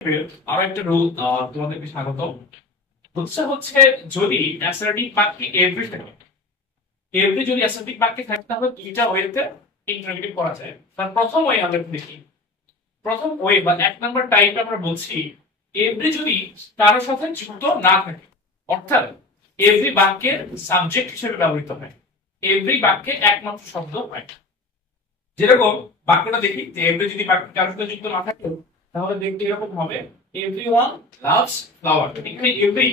আরো একটা রুল তোমাদেরকে স্বাগত। হচ্ছে যদি অ্যাসার্টিভ বাক্যে এভরি থাকে, এভরি যদি অ্যাসার্টিভ বাক্যে থাকে তাহলে দুইটা ওয়েতে ইন্টারোগেটিভ করা যায়। তার প্রথম ওয়ে আমরা দেখি, প্রথম ওয়ে বা এক নাম্বার টাইপ আমরা বলছি এভরি যদি কারোর সাথে যুক্ত না থাকে, অর্থাৎ এভরি বাক্যের সাবজেক্ট হিসেবে ব্যবহৃত হয়, এভরি বাক্যে একমাত্র শব্দ হয়। যেরকম বাক্যটা দেখি যে এভরি যদি বাক্য কারোর সাথে যুক্ত না থাকে তাহলে দেখতে এরকম হবে এভরিওয়ান লাভস ফ্লাওয়ার। এখানে এভরি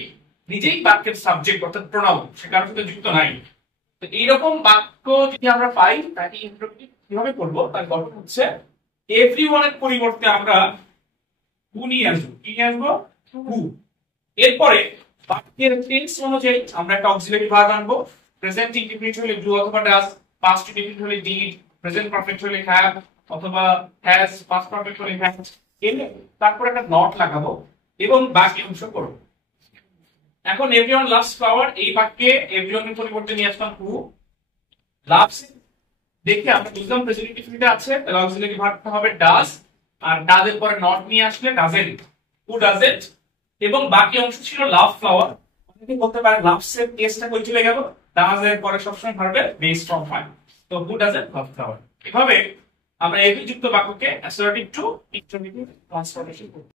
নিজেই বাক্যের সাবজেক্ট অর্থাৎ প্রোনাউন, সে কারোর সাথে যুক্ত নাই। তো এইরকম বাক্য যদি আমরা পাই তাকে ইন্টারোগেটিভ কিভাবে করব, তার গঠন হচ্ছে এভরিওয়ানের পরিবর্তে আমরা হু নিয়ে আসবো। কি নিয়ে আসবো? হু। এরপরে বাক্যের টেন্স অনুযায়ী আমরা একটা অক্সিলারি ভার্ব আনবো। প্রেজেন্ট ইনডিফিনিট হলে ডু অথবা ডাজ, পাস্ট ইনডিফিনিট হলে ডিড, প্রেজেন্ট পারফেক্ট হলে হ্যাভ অথবা হ্যাজ, পাস্ট পারফেক্ট হলে হ্যাজ। এনে তারপর একটা নট লাগাবো এবং বাকি অংশ করব। এখন এভরিওয়ান লাভস ফ্লাওয়ার এই বাক্যে এভরিওয়ানের পরিবর্তে নিয়ে আসলাম হু। লাভস দেখে আমরা বুঝলাম প্রেজেন্ট ইনডিফিনিট আছে, তাহলে অক্সিলারি ভার্বটা হবে ডাজ, আর ডাজ এর পরে নট নিয়ে আসলে ডাজেন্ট, হু ডাজেন্ট। এবং বাকি অংশ ছিল লাভ ফ্লাওয়ার। অনেকে বলতে পারে লাভস এর কেসটা কই চলে গেল, ডাজ এর পরে সবসময় ভার্বের বেস ফর্ম হয়, তো হু ডাজেন্ট লাভ ফ্লাওয়ার। এভাবে আমরা এভরি যুক্ত বাক্যকে অ্যাসার্টিভ টু ইন্টারোগেটিভ ট্রান্সফরমেশন করব।